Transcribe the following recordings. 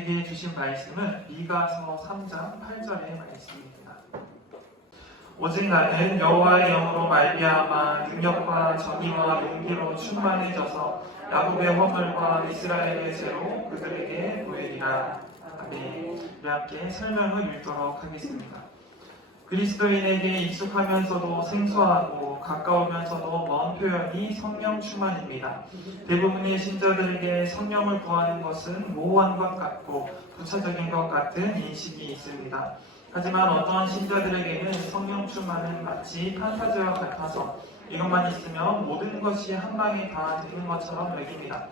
우리에게 주신 말씀은 미가서 3장 8절의 말씀입니다. 오직 나는 여호와의 영으로 말미암아 능력과 정의와 용기로 충만해져서 야곱의 허물과 이스라엘의 죄로 그들에게 보이리라. 아멘. 우리 함께 설명을 읽도록 하겠습니다. 그리스도인에게 익숙하면서도 생소하고 가까우면서도 먼 표현이 성령 충만입니다. 대부분의 신자들에게 성령을 구하는 것은 모호한 것 같고 부차적인 것 같은 인식이 있습니다. 하지만 어떠한 신자들에게는 성령 충만은 마치 판타지와 같아서 이것만 있으면 모든 것이 한 방에 다 되는 것처럼 여깁니다.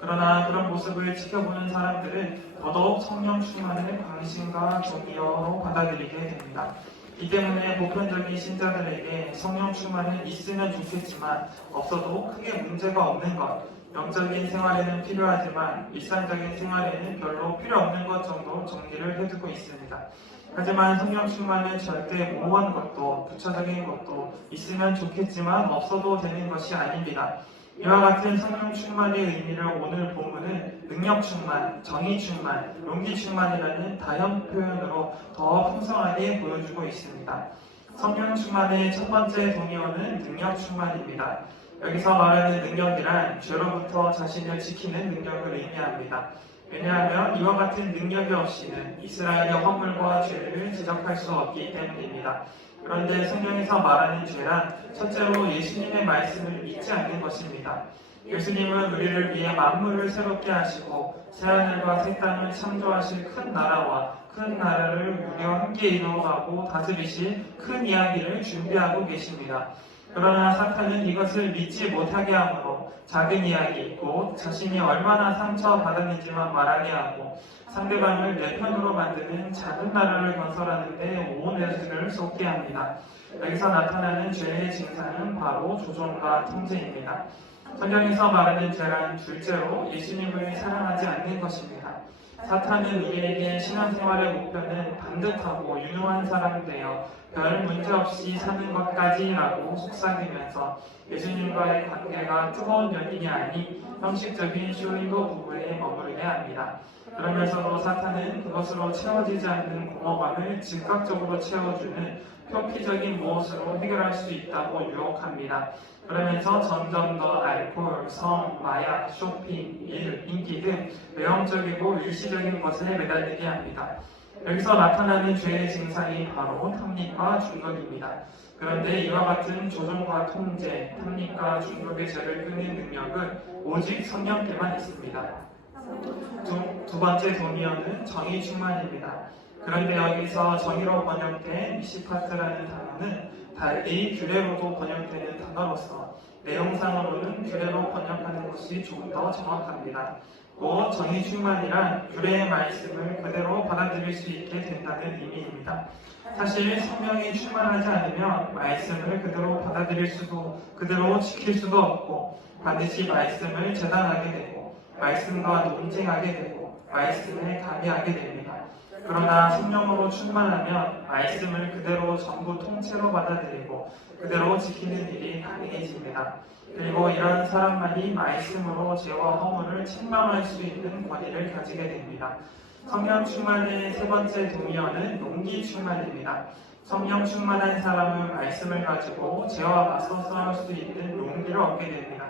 그러나 그런 모습을 지켜보는 사람들은 더더욱 성령 충만을 관심과 동기로 받아들이게 됩니다. 이 때문에 보편적인 신자들에게 성령 충만은 있으면 좋겠지만 없어도 크게 문제가 없는 것, 영적인 생활에는 필요하지만 일상적인 생활에는 별로 필요 없는 것 정도 정리를 해두고 있습니다. 하지만 성령 충만은 절대 모호한 것도 부차적인 것도 있으면 좋겠지만 없어도 되는 것이 아닙니다. 이와 같은 성령 충만의 의미를 오늘 본문은 능력 충만, 정의 충만, 용기 충만이라는 다형 표현으로 더 풍성하게 보여주고 있습니다. 성령 충만의 첫 번째 동의어는 능력 충만입니다. 여기서 말하는 능력이란 죄로부터 자신을 지키는 능력을 의미합니다. 왜냐하면 이와 같은 능력이 없이는 이스라엘의 허물과 죄를 지적할 수 없기 때문입니다. 그런데 성경에서 말하는 죄란 첫째로 예수님의 말씀을 믿지 않는 것입니다. 예수님은 우리를 위해 만물을 새롭게 하시고 새하늘과 새 땅을 창조하실 큰 나라와 큰 나라를 우리와 함께 이루어가고 다스리실 큰 이야기를 준비하고 계십니다. 그러나 사탄은 이것을 믿지 못하게 하므로 작은 이야기, 곧 자신이 얼마나 상처받았는지만 말하게 하고 상대방을 내 편으로 만드는 작은 나라를 건설하는 데 온 에너지를 쏟게 합니다. 여기서 나타나는 죄의 증상은 바로 조종과 통제입니다. 성경에서 말하는 죄란 둘째로 예수님을 사랑하지 않는 것입니다. 사탄은 우리에게 신앙생활의 목표는 반듯하고 유능한 사람이 되어 별 문제없이 사는 것까지라고 속삭이면서 예수님과의 관계가 뜨거운 연인이 아닌 형식적인 쇼윈도 부부에 머무르게 합니다. 그러면서도 사탄은 그것으로 채워지지 않는 공허감을 즉각적으로 채워주는 표피적인 무엇으로 해결할 수 있다고 유혹합니다. 그러면서 점점 더 알코올, 성, 마약, 쇼핑, 일, 인기 등 외형적이고 일시적인 것에 매달리게 합니다. 여기서 나타나는 죄의 증상이 바로 탐닉과 중독입니다. 그런데 이와 같은 조종과 통제, 탐닉과 중독의 죄를 끊는 능력은 오직 성령께만 있습니다. 두 번째 동의어는 정의 충만입니다. 그런데 여기서 정의로 번역된 미시파트라는 단어는 달리 규례로도 번역되는 단어로서 내용상으로는 규례로 번역하는 것이 조금 더 정확합니다. 곧 정의 충만이란 규례의 말씀을 그대로 받아들일 수 있게 된다는 의미입니다. 사실 성령이 충만하지 않으면 말씀을 그대로 받아들일 수도 그대로 지킬 수도 없고 반드시 말씀을 재단하게 되고 말씀과 논쟁하게 되고 말씀에 가미하게 됩니다. 그러나 성령으로 충만하면 말씀을 그대로 전부 통째로 받아들이고 그대로 지키는 일이 가능해집니다. 그리고 이런 사람만이 말씀으로 죄와 허물을 책망할 수 있는 권위를 가지게 됩니다. 성령 충만의 세 번째 동의어는 용기 충만입니다. 성령 충만한 사람은 말씀을 가지고 죄와 맞서 싸울 수 있는 용기를 얻게 됩니다.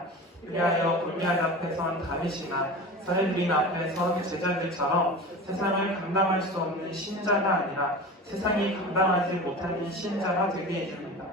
그리하여 골리앗 앞에 선 다윗이나 사람들인 앞에 선 제자들처럼 세상을 감당할 수 없는 신자가 아니라 세상이 감당하지 못하는 신자가 되게 해줍니다.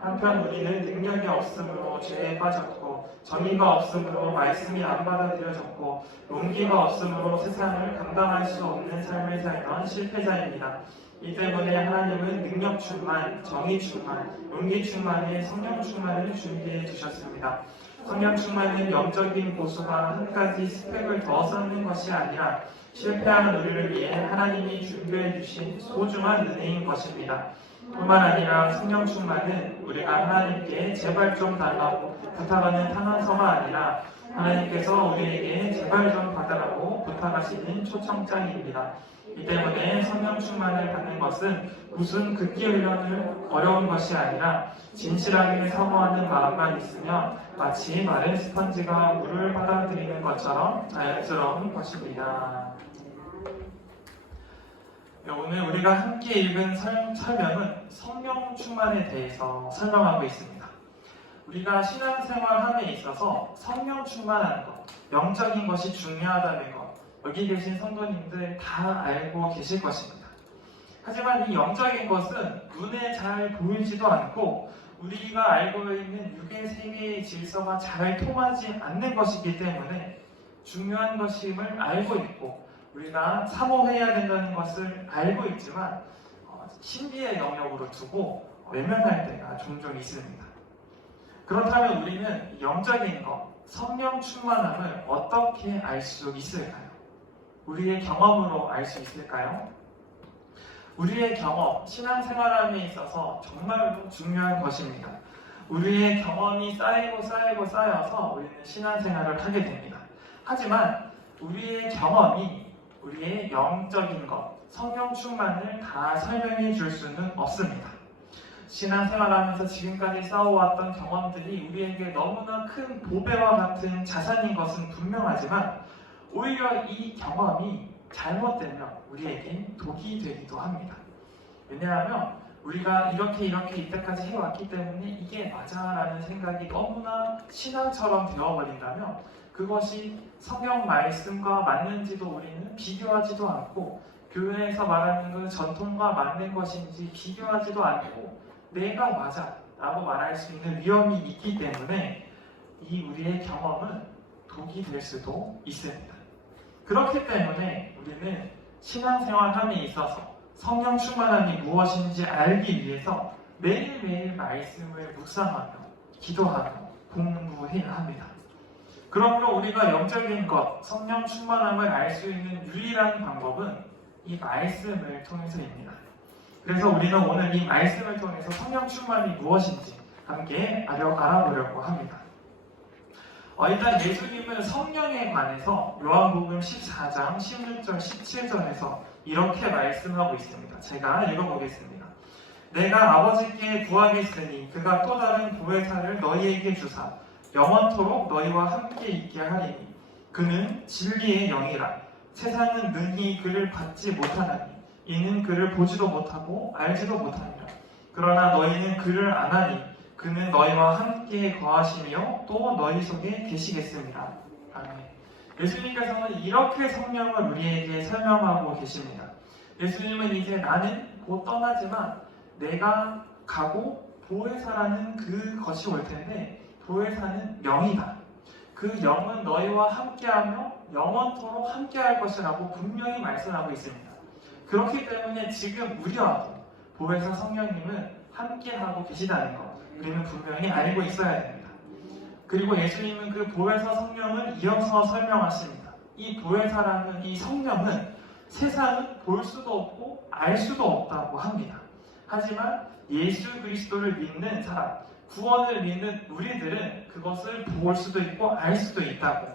한편 우리는 능력이 없으므로 죄에 빠졌고 정의가 없으므로 말씀이 안 받아들여졌고 용기가 없으므로 세상을 감당할 수 없는 삶을 살던 실패자입니다. 이 때문에 하나님은 능력 충만, 정의 충만, 용기 충만의 성령 충만을 준비해 주셨습니다. 성령 충만은 영적인 고수가 한 가지 스펙을 더 쌓는 것이 아니라 실패하는 우리를 위해 하나님이 준비해 주신 소중한 은혜인 것입니다. 뿐만 아니라 성령 충만은 우리가 하나님께 제발 좀 달라고 부탁하는 탄원서가 아니라 하나님께서 우리에게 제발 좀 받으라고 부탁하시는 초청장입니다. 이 때문에 성령 충만을 받는 것은 무슨 극기 훈련을 어려운 것이 아니라 진실하게 사모하는 마음만 있으면 마치 마른 스펀지가 물을 받아들이는 것처럼 자연스러운 것입니다. 오늘 우리가 함께 읽은 설명은 성령 충만에 대해서 설명하고 있습니다. 우리가 신앙생활함에 있어서 성령 충만한 것, 영적인 것이 중요하다는 것, 여기 계신 성도님들 다 알고 계실 것입니다. 하지만 이 영적인 것은 눈에 잘 보이지도 않고 우리가 알고 있는 육의 세계의 질서가 잘 통하지 않는 것이기 때문에 중요한 것임을 알고 있고 우리가 사모해야 된다는 것을 알고 있지만 신비의 영역으로 두고 외면할 때가 종종 있습니다. 그렇다면 우리는 영적인 것, 성령 충만함을 어떻게 알 수 있을까요? 우리의 경험으로 알 수 있을까요? 우리의 경험, 신앙생활함에 있어서 정말로 중요한 것입니다. 우리의 경험이 쌓여서 우리는 신앙생활을 하게 됩니다. 하지만 우리의 경험이 우리의 영적인 것, 성령 충만을 다 설명해 줄 수는 없습니다. 신앙생활하면서 지금까지 쌓아왔던 경험들이 우리에게 너무나 큰 보배와 같은 자산인 것은 분명하지만 오히려 이 경험이 잘못되면 우리에게 독이 되기도 합니다. 왜냐하면 우리가 이렇게 이때까지 해왔기 때문에 이게 맞아라는 생각이 너무나 신앙처럼 되어버린다면 그것이 성경 말씀과 맞는지도 우리는 비교하지도 않고 교회에서 말하는 그 전통과 맞는 것인지 비교하지도 않고 내가 맞아 라고 말할 수 있는 위험이 있기 때문에 이 우리의 경험은 독이 될 수도 있습니다. 그렇기 때문에 우리는 신앙생활함에 있어서 성령 충만함이 무엇인지 알기 위해서 매일매일 말씀을 묵상하며 기도하며 공부해야 합니다. 그러므로 우리가 영적인 것, 성령 충만함을 알 수 있는 유일한 방법은 이 말씀을 통해서입니다. 그래서 우리는 오늘 이 말씀을 통해서 성령 충만이 무엇인지 함께 알아보려고 합니다. 일단 예수님은 성령에 관해서 요한복음 14장 16절 17절에서 이렇게 말씀하고 있습니다. 제가 읽어보겠습니다. 내가 아버지께 구하겠으니 그가 또 다른 보혜사를 너희에게 주사 영원토록 너희와 함께 있게 하리니 그는 진리의 영이라 세상은 능히 그를 받지 못하나니 이는 그를 보지도 못하고 알지도 못하니라. 그러나 너희는 그를 아나니 그는 너희와 함께 거하시며 또 너희 속에 계시겠습니다. 아멘. 예수님께서는 이렇게 성령을 우리에게 설명하고 계십니다. 예수님은 이제 나는 곧 떠나지만 내가 가고 보혜사라는 그것이 올 텐데 보혜사는 영이다. 그 영은 너희와 함께하며 영원토록 함께할 것이라고 분명히 말씀하고 있습니다. 그렇기 때문에 지금 우리와도 보혜사 성령님은 함께하고 계시다는 것 우리는 분명히 알고 있어야 됩니다. 그리고 예수님은 그 보혜사 성령을 이어서 설명하십니다. 이 보혜사라는 이 성령은 세상은 볼 수도 없고 알 수도 없다고 합니다. 하지만 예수 그리스도를 믿는 사람, 구원을 믿는 우리들은 그것을 볼 수도 있고 알 수도 있다고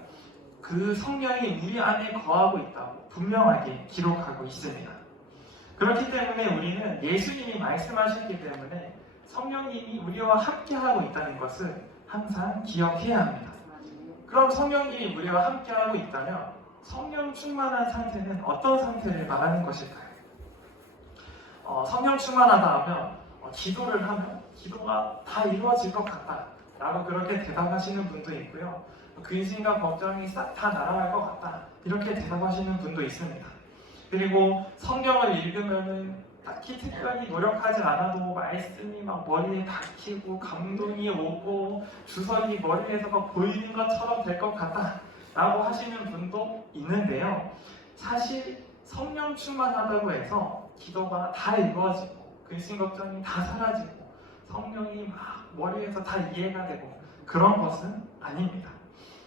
그 성령이 우리 안에 거하고 있다고 분명하게 기록하고 있습니다. 그렇기 때문에 우리는 예수님이 말씀하셨기 때문에 성령님이 우리와 함께하고 있다는 것을 항상 기억해야 합니다. 그럼 성령님이 우리와 함께하고 있다면 성령 충만한 상태는 어떤 상태를 말하는 것일까요? 성령 충만하다 하면 기도를 하면 기도가 다 이루어질 것 같다 라고 그렇게 대답하시는 분도 있고요. 근심과 걱정이 싹 다 날아갈 것 같다 이렇게 대답하시는 분도 있습니다. 그리고 성경을 읽으면은 딱히 특별히 노력하지 않아도 말씀이 막 머리에 박히고 감동이 오고 주석이 머리에서 보이는 것처럼 될 것 같다 라고 하시는 분도 있는데요. 사실 성령 충만하다고 해서 기도가 다 이루어지고 근심 걱정이 다 사라지고 성령이 막 머리에서 다 이해가 되고 그런 것은 아닙니다.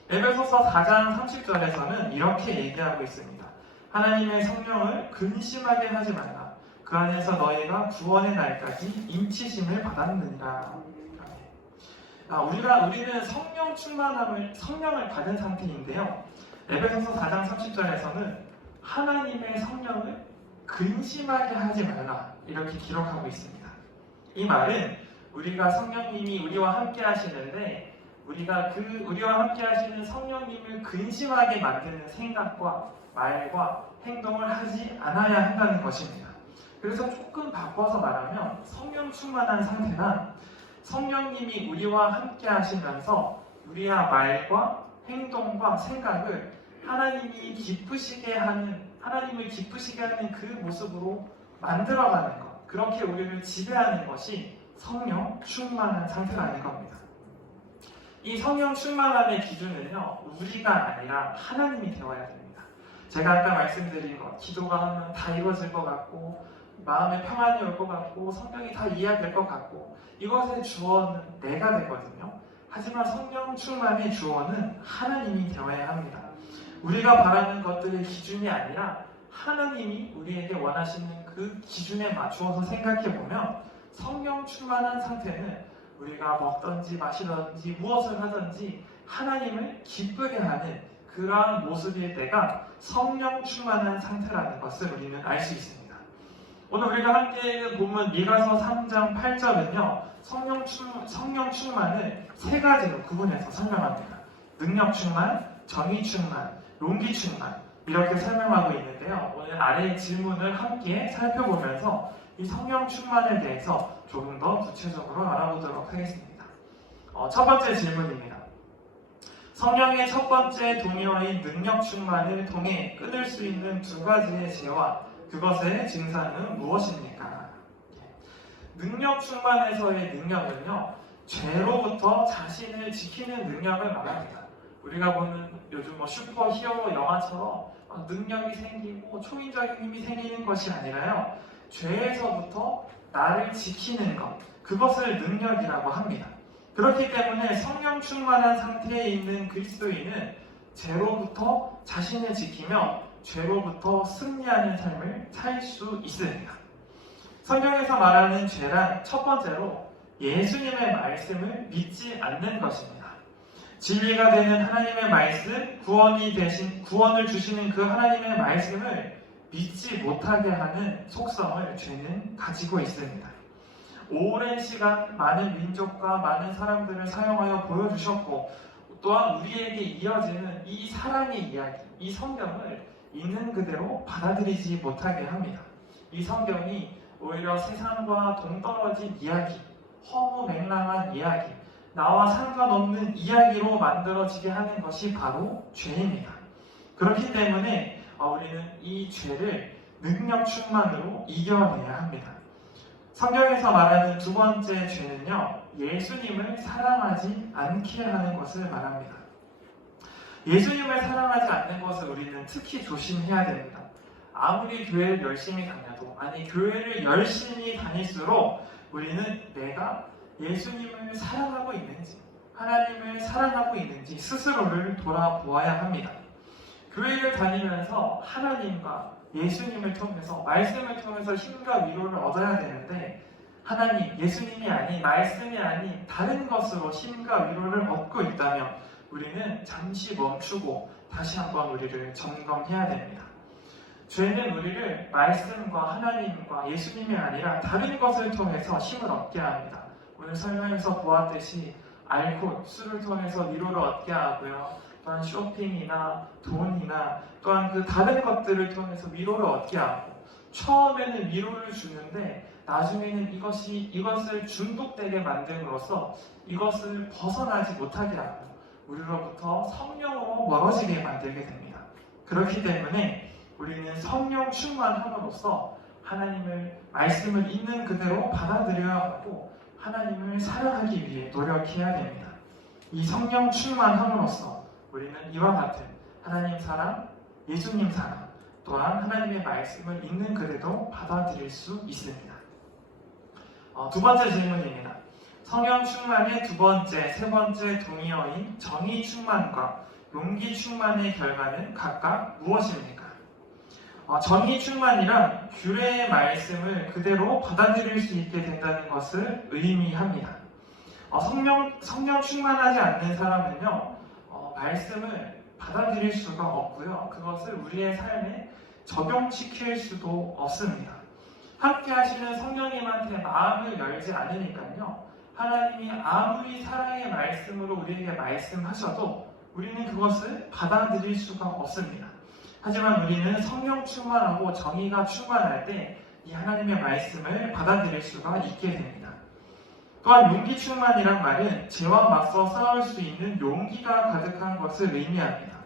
에베소서 4장 30절에서는 이렇게 얘기하고 있습니다. 하나님의 성령을 근심하게 하지 말라. 그 안에서 너희가 구원의 날까지 임치심을 받았느니라. 우리는 성령 성령을 받은 상태인데요. 에베소서 4장 30절에서는 하나님의 성령을 근심하게 하지 말라 이렇게 기록하고 있습니다. 이 말은 우리가 성령님이 우리와 함께 하시는데 우리가 우리와 함께 하시는 성령님을 근심하게 만드는 생각과 말과 행동을 하지 않아야 한다는 것입니다. 그래서 조금 바꿔서 말하면 성령 충만한 상태는 성령님이 우리와 함께 하시면서 우리의 말과 행동과 생각을 하나님을 기쁘시게 하는 그 모습으로 만들어가는 것, 그렇게 우리를 지배하는 것이 성령 충만한 상태가 아닌 겁니다. 이 성령 충만함의 기준은요, 우리가 아니라 하나님이 되어야 됩니다. 제가 아까 말씀드린 것, 기도가 하면 다 이루어질 것 같고 마음에 평안이 올 것 같고 성경이 다 이해가 될 것 같고 이것의 주어는 내가 되거든요. 하지만 성령 충만의 주어는 하나님이 되어야 합니다. 우리가 바라는 것들의 기준이 아니라 하나님이 우리에게 원하시는 그 기준에 맞추어서 생각해보면 성령 충만한 상태는 우리가 먹든지 마시든지 무엇을 하든지 하나님을 기쁘게 하는 그러한 모습일 때가 성령 충만한 상태라는 것을 우리는 알 수 있습니다. 오늘 우리가 함께 읽은 본문 미가서 3장 8절은요, 성령 충만을 세 가지로 구분해서 설명합니다. 능력 충만, 정의 충만, 용기 충만, 이렇게 설명하고 있는데요. 오늘 아래의 질문을 함께 살펴보면서 이 성령 충만에 대해서 조금 더 구체적으로 알아보도록 하겠습니다. 첫 번째 질문입니다. 성령의 첫 번째 동의어인 능력 충만을 통해 끊을 수 있는 두 가지의 죄와 그것의 증상은 무엇입니까? 능력 충만에서의 능력은요, 죄로부터 자신을 지키는 능력을 말합니다. 우리가 보는 요즘 슈퍼 히어로 영화처럼 능력이 생기고 초인적인 힘이 생기는 것이 아니라요, 죄에서부터 나를 지키는 것, 그것을 능력이라고 합니다. 그렇기 때문에 성령 충만한 상태에 있는 그리스도인은 죄로부터 자신을 지키며 죄로부터 승리하는 삶을 살 수 있습니다. 성경에서 말하는 죄란 첫 번째로 예수님의 말씀을 믿지 않는 것입니다. 진리가 되는 하나님의 말씀, 구원을 주시는 그 하나님의 말씀을 믿지 못하게 하는 속성을 죄는 가지고 있습니다. 오랜 시간 많은 민족과 많은 사람들을 사용하여 보여주셨고 또한 우리에게 이어지는 이 사랑의 이야기, 이 성경을 있는 그대로 받아들이지 못하게 합니다. 이 성경이 오히려 세상과 동떨어진 이야기, 허무맹랑한 이야기, 나와 상관없는 이야기로 만들어지게 하는 것이 바로 죄입니다. 그렇기 때문에 우리는 이 죄를 능력 충만으로 이겨내야 합니다. 성경에서 말하는 두 번째 죄는요, 예수님을 사랑하지 않게 하는 것을 말합니다. 예수님을 사랑하지 않는 것을 우리는 특히 조심해야 됩니다. 아무리 교회를 열심히 다녀도, 교회를 열심히 다닐수록 우리는 내가 예수님을 사랑하고 있는지, 하나님을 사랑하고 있는지 스스로를 돌아보아야 합니다. 교회를 다니면서 하나님과 예수님을 통해서, 말씀을 통해서 힘과 위로를 얻어야 되는데 하나님, 예수님이 아닌, 말씀이 아닌 다른 것으로 힘과 위로를 얻고 있다면 우리는 잠시 멈추고 다시 한번 우리를 점검해야 됩니다. 죄는 우리를 말씀과 하나님과 예수님이 아니라 다른 것을 통해서 힘을 얻게 합니다. 오늘 설명에서 보았듯이 알코올, 술을 통해서 위로를 얻게 하고요. 또한 쇼핑이나 돈이나 또한 그 다른 것들을 통해서 위로를 얻게 하고, 처음에는 위로를 주는데 나중에는 이것을 중독되게 만듦으로써 이것을 벗어나지 못하게 하고 우리로부터 성령으로 멀어지게 만들게 됩니다. 그렇기 때문에 우리는 성령 충만함으로써 하나님의 말씀을 있는 그대로 받아들여야 하고 하나님을 사랑하기 위해 노력해야 됩니다. 이 성령 충만함으로써 우리는 이와 같은 하나님 사랑, 예수님 사랑, 또한 하나님의 말씀을 있는 그대로 받아들일 수 있습니다. 두 번째 질문입니다. 성령 충만의 두 번째, 세 번째 동의어인 정의 충만과 용기 충만의 결과는 각각 무엇입니까? 정의 충만이란 규례의 말씀을 그대로 받아들일 수 있게 된다는 것을 의미합니다. 성령 충만하지 않는 사람은요, 말씀을 받아들일 수가 없고요, 그것을 우리의 삶에 적용시킬 수도 없습니다. 함께 하시는 성령님한테 마음을 열지 않으니까요, 하나님이 아무리 사랑의 말씀으로 우리에게 말씀하셔도 우리는 그것을 받아들일 수가 없습니다. 하지만 우리는 성령 충만하고 정의가 충만할 때 이 하나님의 말씀을 받아들일 수가 있게 됩니다. 또한 용기 충만이란 말은 죄와 맞서 싸울 수 있는 용기가 가득한 것을 의미합니다.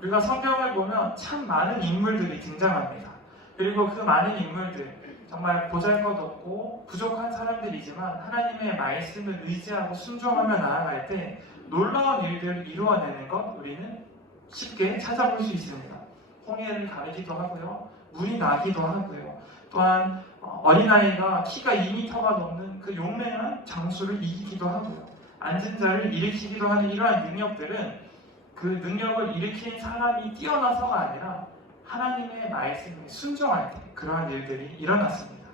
우리가 성경을 보면 참 많은 인물들이 등장합니다. 그리고 그 많은 인물들, 정말 보잘것없고 부족한 사람들이지만 하나님의 말씀을 의지하고 순종하며 나아갈 때 놀라운 일들을 이루어내는 것 우리는 쉽게 찾아볼 수 있습니다. 홍해를 가르기도 하고요, 물이 나기도 하고요, 또한 어린아이가 키가 2m가 넘는 그 용맹한 장수를 이기기도 하고요, 앉은 자를 일으키기도 하는 이러한 능력들은 그 능력을 일으킨 사람이 뛰어나서가 아니라 하나님의 말씀에 순종할 때 그러한 일들이 일어났습니다.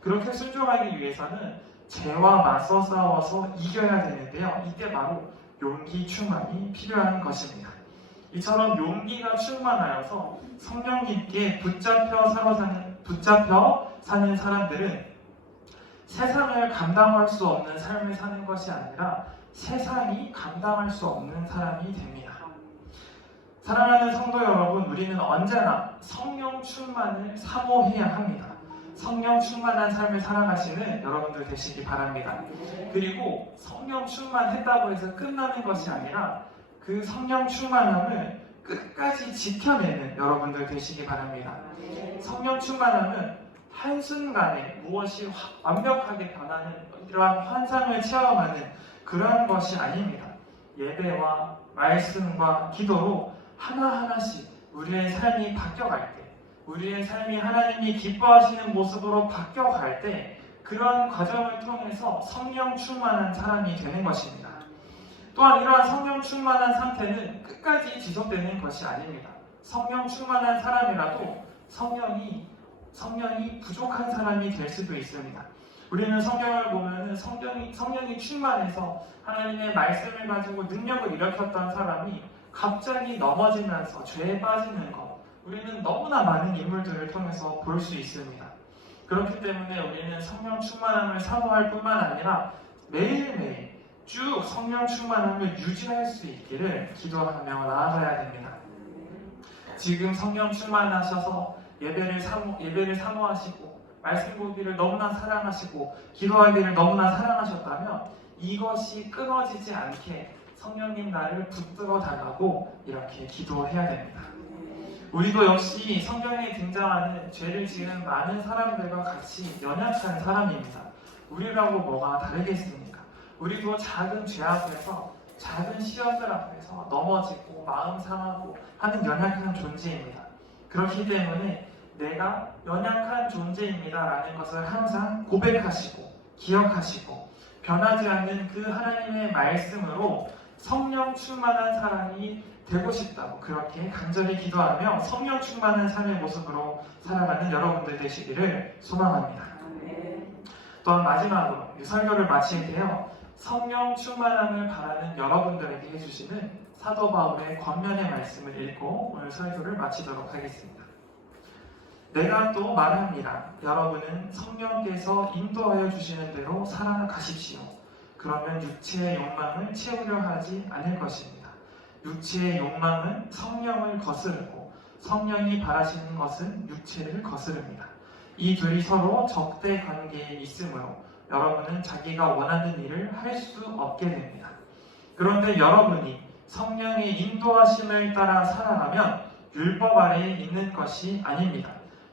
그렇게 순종하기 위해서는 죄와 맞서 싸워서 이겨야 되는데요, 이때 바로 용기 충만이 필요한 것입니다. 이처럼 용기가 충만하여서 성령님께 붙잡혀 사는 사람들은 세상을 감당할 수 없는 삶을 사는 것이 아니라 세상이 감당할 수 없는 사람이 됩니다. 사랑하는 성도 여러분, 우리는 언제나 성령 충만을 사모해야 합니다. 성령 충만한 삶을 살아가시는 여러분들 되시기 바랍니다. 그리고 성령 충만했다고 해서 끝나는 것이 아니라 그 성령 충만함을 끝까지 지켜내는 여러분들 되시기 바랍니다. 성령 충만함은 한순간에 무엇이 완벽하게 변하는 이러한 환상을 체험하는 그러한 것이 아닙니다. 예배와 말씀과 기도로 하나하나씩 우리의 삶이 바뀌어갈 때, 우리의 삶이 하나님이 기뻐하시는 모습으로 바뀌어갈 때 그러한 과정을 통해서 성령 충만한 사람이 되는 것입니다. 또한 이러한 성령 충만한 상태는 끝까지 지속되는 것이 아닙니다. 성령 충만한 사람이라도 성령이 부족한 사람이 될 수도 있습니다. 우리는 성경을 보면 성령이 충만해서 하나님의 말씀을 가지고 능력을 일으켰던 사람이 갑자기 넘어지면서 죄에 빠지는 것, 우리는 너무나 많은 인물들을 통해서 볼 수 있습니다. 그렇기 때문에 우리는 성령 충만함을 사모할 뿐만 아니라 매일매일 쭉 성령 충만함을 유지할 수 있기를 기도하며 나아가야 됩니다. 지금 성령 충만하셔서 예배를 사모하시고 말씀 보기를 너무나 사랑하시고 기도하기를 너무나 사랑하셨다면 이것이 끊어지지 않게 성령님 나를 붙들어 달라고 이렇게 기도해야 됩니다. 우리도 역시 성경에 등장하는 죄를 지은 많은 사람들과 같이 연약한 사람입니다. 우리라고 뭐가 다르겠습니까? 우리도 작은 죄 앞에서, 작은 시험들 앞에서 넘어지고 마음 상하고 하는 연약한 존재입니다. 그렇기 때문에 내가 연약한 존재입니다 라는 것을 항상 고백하시고 기억하시고 변하지 않는 그 하나님의 말씀으로 성령 충만한 사람이 되고 싶다고 그렇게 간절히 기도하며 성령 충만한 삶의 모습으로 살아가는 여러분들 되시기를 소망합니다. 또한 마지막으로 이 설교를 마칠 때요, 성령 충만함을 바라는 여러분들에게 해주시는 사도 바울의 권면의 말씀을 읽고 오늘 설교를 마치도록 하겠습니다. 내가 또 말합니다. 여러분은 성령께서 인도하여 주시는 대로 살아가십시오. 그러면 육체의 욕망을 채우려 하지 않을 것입니다. 육체의 욕망은 성령을 거스르고 성령이 바라시는 것은 육체를 거스릅니다. 이 둘이 서로 적대 관계에 있으므로 여러분은 자기가 원하는 일을 할 수 없게 됩니다. 그런데 여러분이 성령의 인도하심을 따라 살아가면 율법 아래에 있는 것이 아닙니다.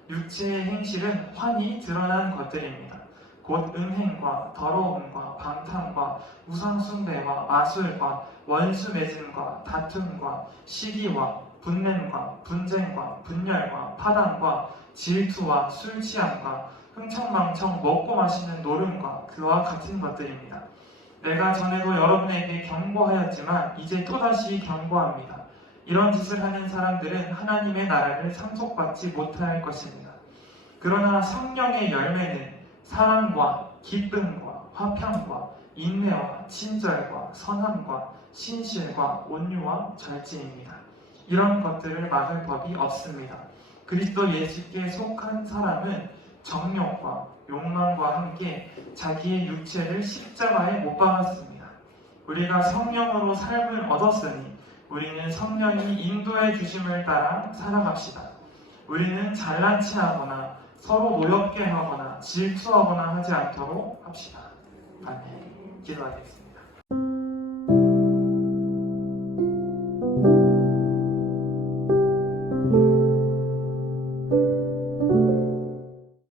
육체의 행실은 환히 드러난 것들입니다. 곧 음행과 더러움과 방탕과 우상숭배와 마술과 원수 맺음과 다툼과 시기와 분냄과 분쟁과 분열과 파당과 질투와 술 취함과 흥청망청 먹고 마시는 노름과 그와 같은 것들입니다. 내가 전에도 여러분에게 경고하였지만 이제 또다시 경고합니다. 이런 짓을 하는 사람들은 하나님의 나라를 상속받지 못할 것입니다. 그러나 성령의 열매는 사랑과 기쁨과 화평과 인내와 친절과 선함과 신실과 온유와 절제입니다. 이런 것들을 막을 법이 없습니다. 그리스도 예수께 속한 사람은 정욕과 욕망과 함께 자기의 육체를 십자가에 못 박았습니다. 우리가 성령으로 삶을 얻었으니 우리는 성령이 인도해 주심을 따라 살아갑시다. 우리는 잘난 체하거나 서로 노엽게 하거나 질투하거나 하지 않도록 합시다. 아멘. 기도하겠습니다.